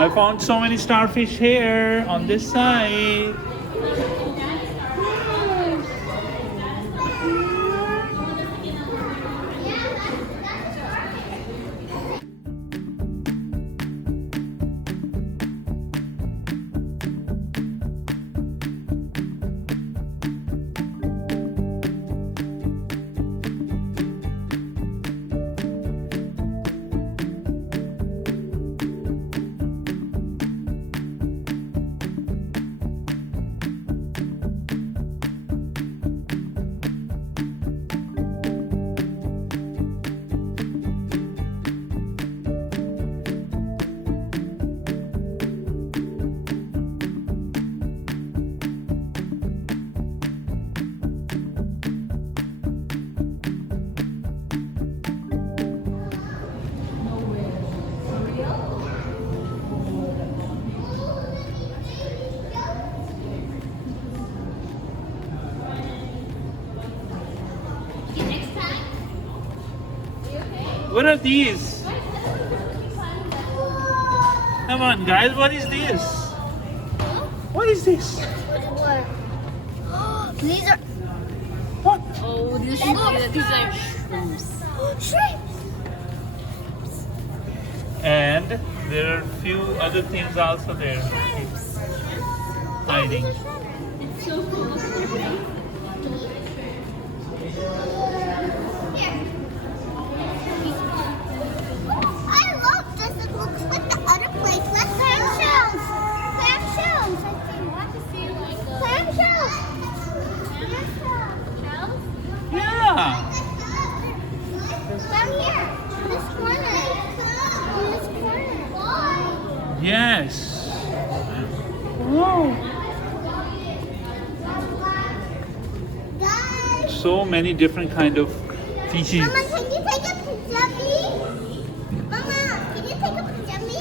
I found so many starfish here on this side. What are these? Come on, guys, what is this? What is this? What? These are. What? Oh, these are shrimps. Shrimps! And there are a few other things also there. Hiding. It's so cool. I love this. It looks like the other place. Let's clam shells. Clam shells. I think. Want to see like a Clam shells. shells? Yeah. Clam here. In this corner. In this corner. Yes. Wow. Guys. So many different kind of fishes. Mama, can you take a picture of me? Mama, can you take a picture of me?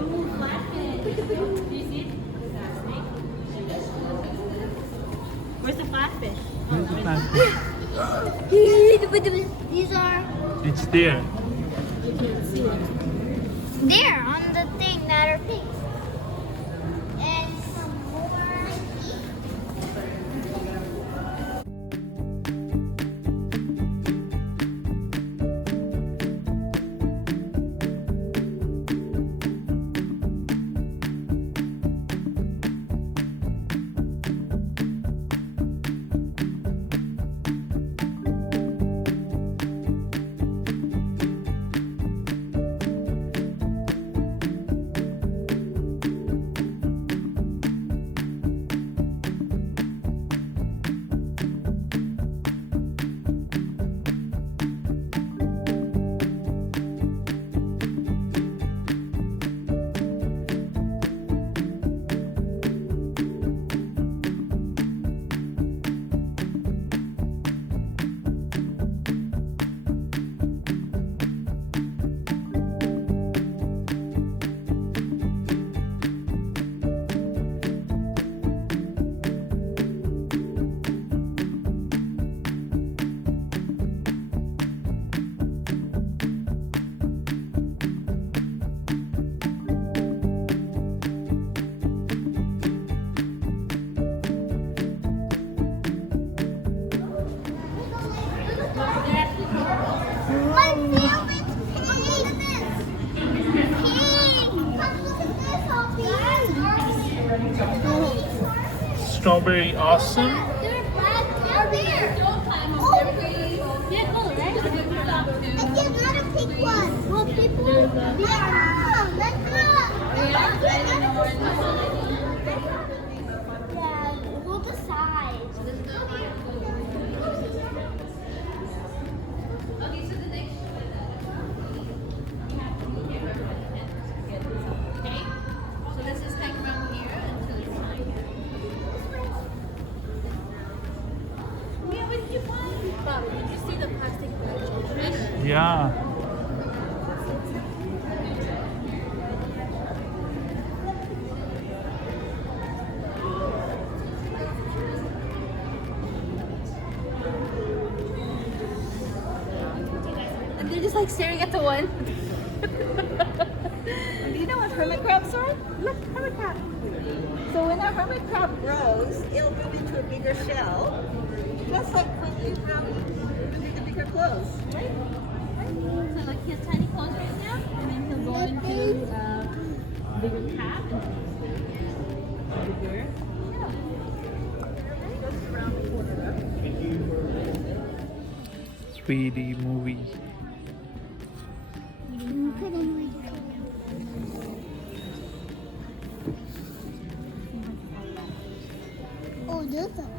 Ooh, flatfish. Do you see it? Where's the flatfish? Where's the flatfish? These are It's there. You can't see it. there on the thing that are pink. And some more. My favorite pink. Pink. Come look at this, Sophie. Strawberry awesome. They're black. They're there. Yeah, cool, right? I get another pink one. Well, people. Let's go. Let's go. Yeah, we'll decide. Okay, so the next okay? So let's just hang around here until it's time. Yeah. And they're just like staring at the one. Do you know what hermit crabs are? Look, hermit crab. So when a hermit crab grows, it'll move into a bigger shell, just like when you move into bigger clothes, right? So like he has tiny clothes right now, and then he'll go into bigger cap and bigger. 3D movie. Oh, those are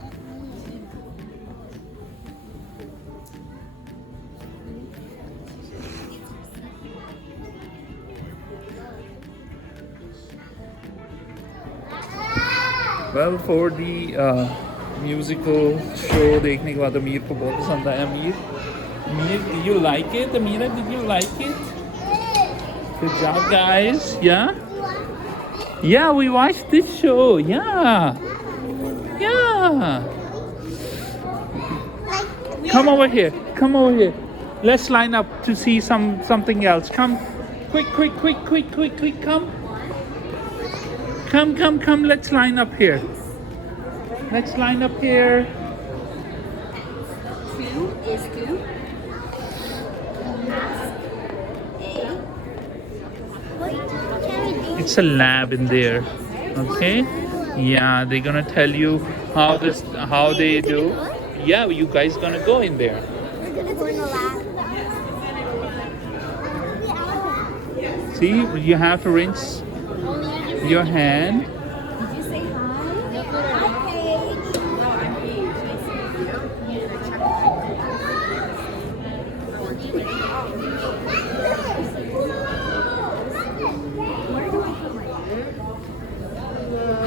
Well, for the musical show देखने के बाद अमीर को बहुत पसंद आया. Amir, did you like it? Amira, did you like it? Good job, guys. Yeah? Yeah, we watched this show. Yeah. Yeah. Come over here. Come over here. Let's line up to see something else. Come. Quick. Come. Come. Let's line up here. Let's line up here. 2 is 2. It's a lab in there. Okay? Yeah, they're gonna tell you how they do. Yeah, you guys gonna go in there. We're gonna go in the lab. See, you have to rinse your hand. Did you say hi? Hi, Paige. Oh, I'm Paige. Nice to meet Where do I put my hair? Hello.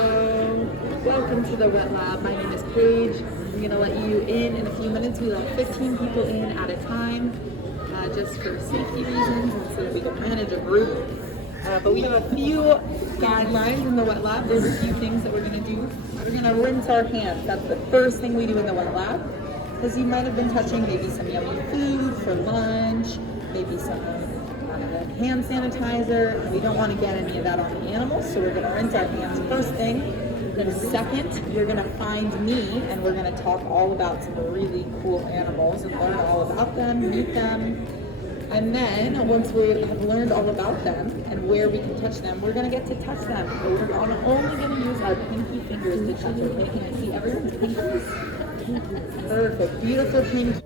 Welcome to the wet lab. My name is Paige. I'm going to let you in a few minutes. We let 15 people in at a time, just for safety reasons and so that we can manage a group. But we have a few guidelines in the wet lab. There's a few things that we're going to do. We're going to rinse our hands. That's the first thing we do in the wet lab. Because you might have been touching maybe some yummy food for lunch, maybe some hand sanitizer, and we don't want to get any of that on the animals, so we're going to rinse our hands first thing. Then second, you're going to find me, and we're going to talk all about some really cool animals and learn all about them, meet them. And then once we have learned all about them and where we can touch them, we're going to get to touch them. But we're only going to use our pinky fingers to touch them. Can I see everyone's fingers? Perfect. Beautiful pinky.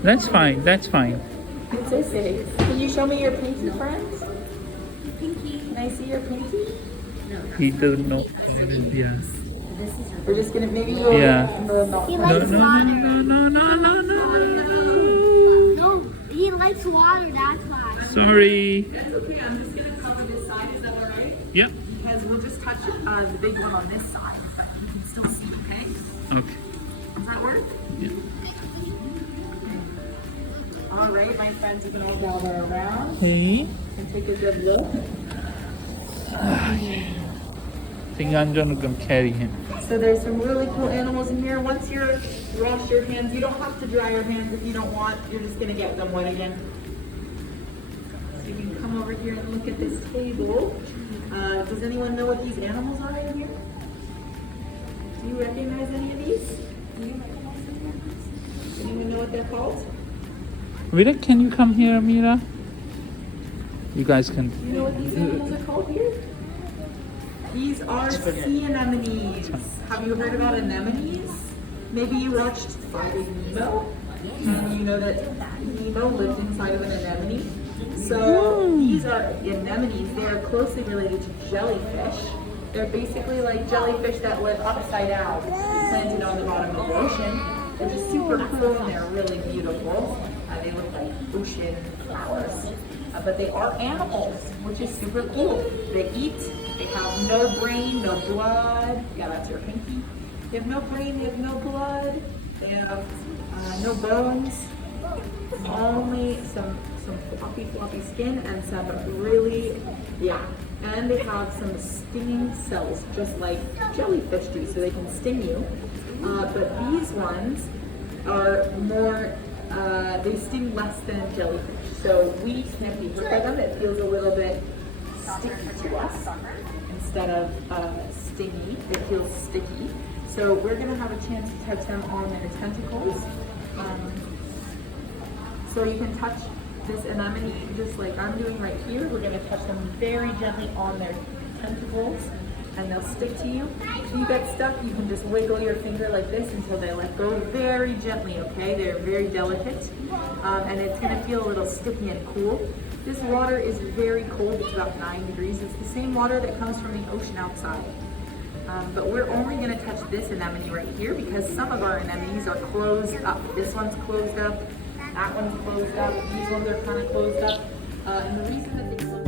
That's fine. That's fine. It's okay. Can you show me your pinky, friends? Pinky. Can I see your pinky? He doesn't know. Yeah. We're just gonna maybe you'll Yeah. He No. likes No, he likes water, that's why. Sorry. That's okay. I'm just gonna cover this side. Is that all right? Yep. Because we'll just touch the big one on this side, so you can still see. Okay? Okay. Does that work? Yeah. All right, my friends, you can all gather around Hey. and take a good look. I think I'm gonna carry him. So there's some really cool animals in here. Once you're washed your hands, you don't have to dry your hands if you don't want. You're just gonna get them wet again. So you can come over here and look at this table. Does anyone know what these animals are in here? Do you recognize any of these? Anyone know what they're called? Rita, can you come here, Amira? You guys can. Do you know what these animals are called here? These are sea anemones. Have you heard about anemones? Maybe you watched Finding Nemo? And you know that Nemo lived inside of an anemone. So these are anemones. They are closely related to jellyfish. They're basically like jellyfish that live upside down, planted on the bottom of the ocean. They're just super cool and they're really beautiful. They look like ocean flowers. But they are animals, which is super cool. They eat, they have no brain, no blood. Yeah, that's your pinky. They have no brain, they have no blood. They have no bones, only some floppy skin and some really, and they have some stinging cells, just like jellyfish do, so they can sting you. But these ones are more, they sting less than jellyfish. So we can't be hurt by them. It feels a little bit sticky to us instead of stingy. It feels sticky. So we're gonna have a chance to touch them on their tentacles. So you can touch this anemone just like I'm doing right here. We're gonna touch them very gently on their tentacles and they'll stick to you. If you get stuck, you can just wiggle your finger like this until they let go very gently, okay? They're very delicate and it's gonna feel a little sticky and cool. This water is very cold, it's about 9 degrees. It's the same water that comes from the ocean outside. But we're only going to touch this anemone right here because some of our anemones are closed up. This one's closed up, that one's closed up, these ones are kind of closed up. And the reason that they close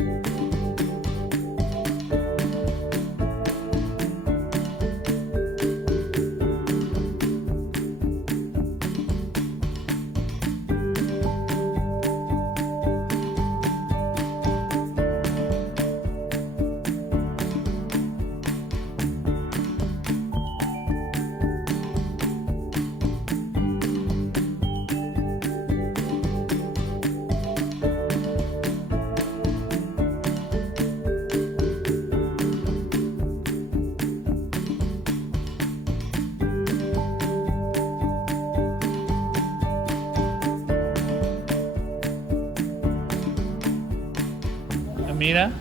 Amira,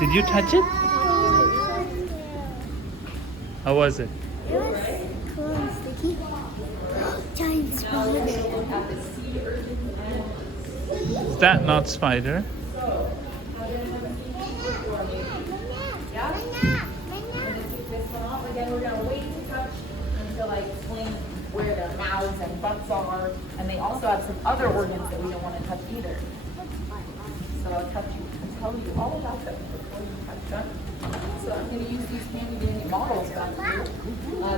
did you touch it? How was it? It was cool and sticky. Giant spider. Is that not spider? Again, we're going to wait to touch until I explain where their mouths and butts are. And they also have some other organs that we don't want to touch either. So I'll tell you all about them before you touch them. So I'm going to use these handy dandy models back here.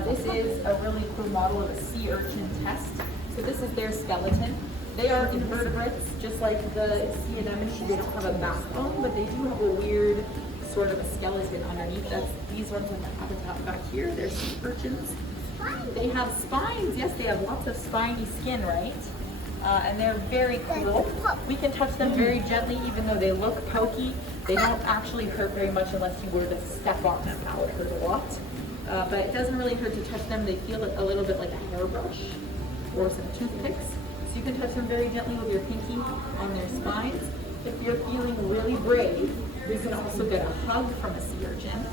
This is a really cool model of a sea urchin test. So this is their skeleton. They are invertebrates, just like the sea anemone. They don't have a backbone, but they do have a weird sort of a skeleton underneath. That's these ones in the habitat back here. They're sea urchins. They have spines. Yes, they have lots of spiny skin, right? And they're very cool. We can touch them very gently, even though they look pokey. They don't actually hurt very much unless you were to step on them. That would hurt a lot. But it doesn't really hurt to touch them. They feel a little bit like a hairbrush or some toothpicks. So you can touch them very gently with your pinky on their spines. If you're feeling really brave, you can also get a hug from a sea urchin.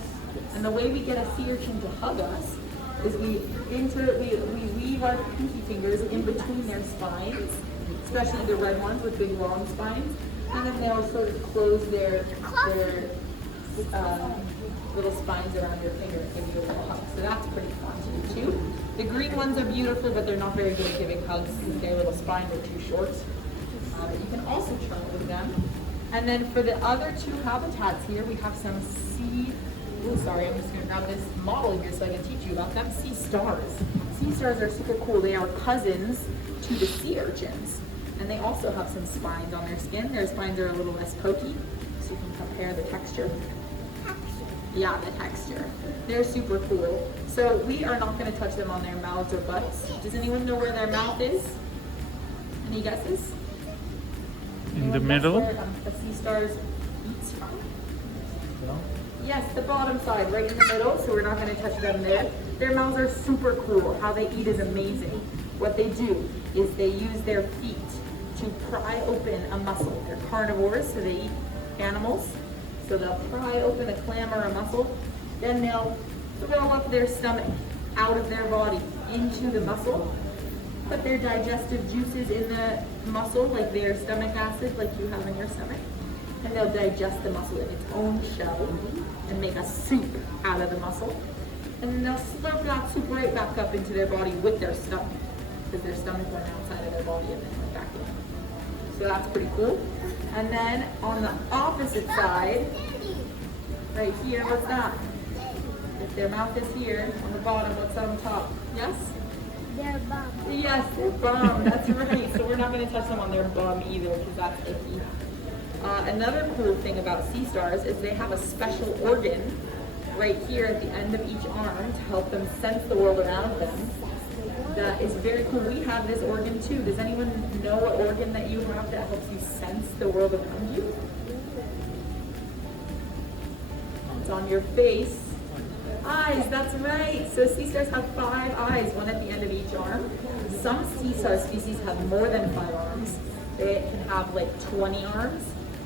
And the way we get a sea urchin to hug us is we weave our pinky fingers in between their spines, especially the red ones with big long spines, and then they'll sort of close their little spines around your finger and give you a little hug. So that's pretty fun to do too. The green ones are beautiful, but they're not very good at giving hugs because their little spines are too short. But you can also try with them. And then for the other two habitats here, we have some sea. Oh, sorry, I'm just going to grab this model here so I can teach you about them. Sea stars. Sea stars are super cool. They are cousins to the sea urchins. And they also have some spines on their skin. Their spines are a little less pokey, so you can compare the texture. Yeah, the texture. They're super cool. So we are not going to touch them on their mouths or butts. Does anyone know where their mouth is? Any guesses? In the middle? Where the sea stars eats from? Yes, the bottom side, right in the middle, so we're not going to touch them there. Their mouths are super cool. How they eat is amazing. What they do is they use their feet to pry open a muscle. They're carnivores, so they eat animals. So they'll pry open a clam or a mussel, then they'll throw up their stomach out of their body into the mussel, put their digestive juices in the mussel, like their stomach acid, like you have in your stomach, and they'll digest the mussel in its own shell and make a soup out of the mussel. And then they'll slurp that soup right back up into their body with their stomach, because their stomach went outside of their body and then went back in. So that's pretty cool. And then on the opposite side, right here, what's that? If their mouth is here, on the bottom, what's on top? Yes? Their bum. Yes, their bum, that's right. So we're not going to touch them on their bum either, because that's icky. Another cool thing about sea stars is they have a special organ right here at the end of each arm to help them sense the world around them. That is very cool. We have this organ too. Does anyone know what organ that you have that helps you sense the world around you? It's on your face. Eyes, that's right. So sea stars have 5 eyes, one at the end of each arm. Some sea star species have more than 5 arms. They can have like 20 arms.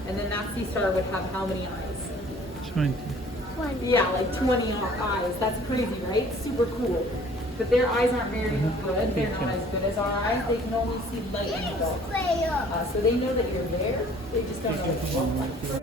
And then that sea star would have how many eyes? 20. Yeah, like 20 eyes. That's crazy, right? Super cool. But their eyes aren't very good. They're not as good as our eyes. They can only see light in the dark. So they know that you're there. They just don't know what you look like.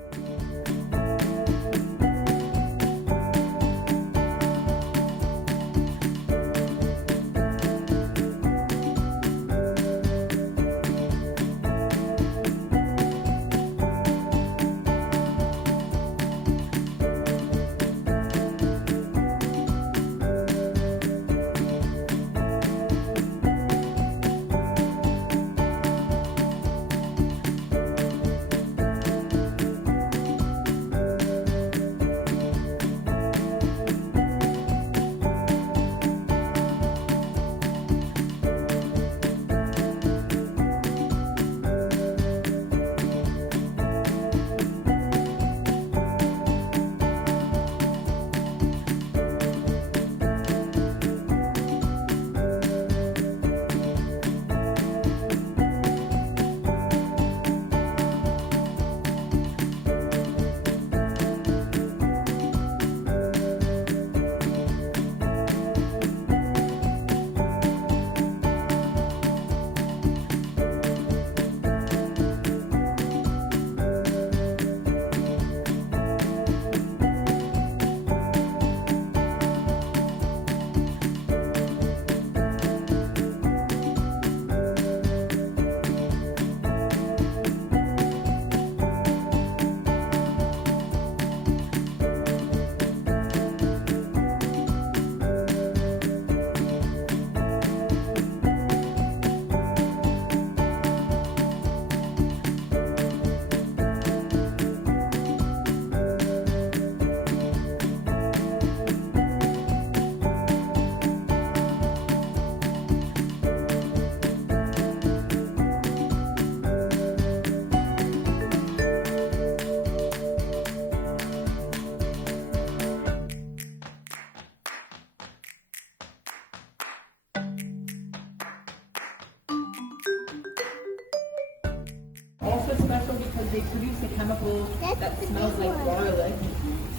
Also special because they produce a chemical that smells like garlic.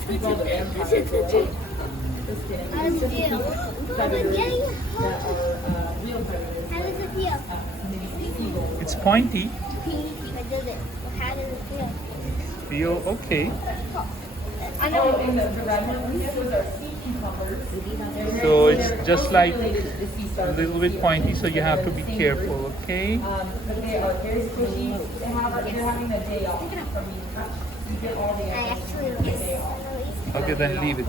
Keep all the vampires away. Just kidding. It's just to keep predators that are real predators. How does it feel? Maybe eagles. It's pointy. What does it? How does it feel? Feel okay. I Oh, know. and the red ones, those are sea cucumbers. So it's just like a little bit pointy, so you have to be careful, okay? But they are very squishy. They're having a day off from being touched. You get all the I actually a day off. Okay, then leave it.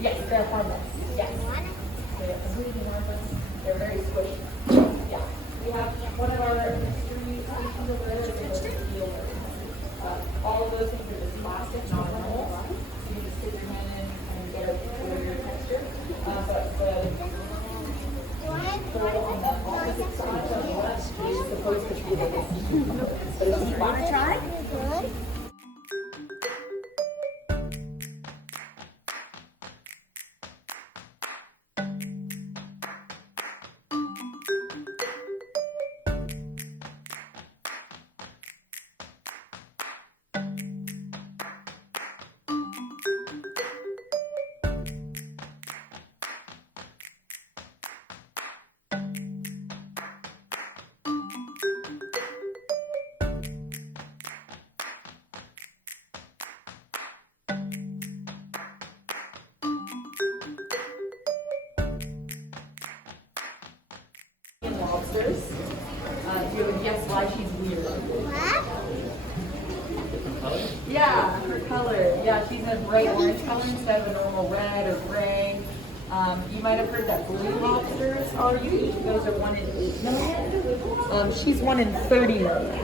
Yes, they're harmless. Yes. They're completely harmless. They're very squishy. Yeah. We have one of our extreme species over there is a steel. All of those things are just plastic, not normal. So you just stick your hand in and get a weird texture. But the on the opposite side of the left is supposed to be like a sea cucumber. But it's You want to try? Good. lobsters. You would guess why she's weird. What? Yeah, her color. Yeah, she's a bright orange color instead of a normal red or gray. You might have heard that blue lobsters are unique. Those are 1 in 8 million. She's 1 in 30 million.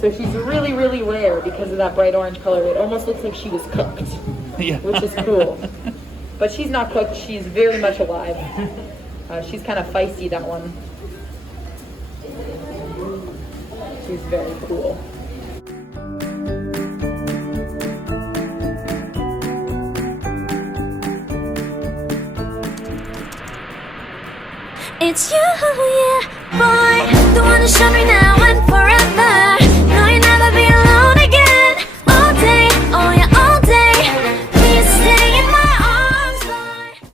So she's really, really rare because of that bright orange color. It almost looks like she was cooked, Yeah. which is cool. But she's not cooked. She's very much alive. She's kind of feisty, that one. She's very cool. It's you, yeah, boy, the one that showed me now.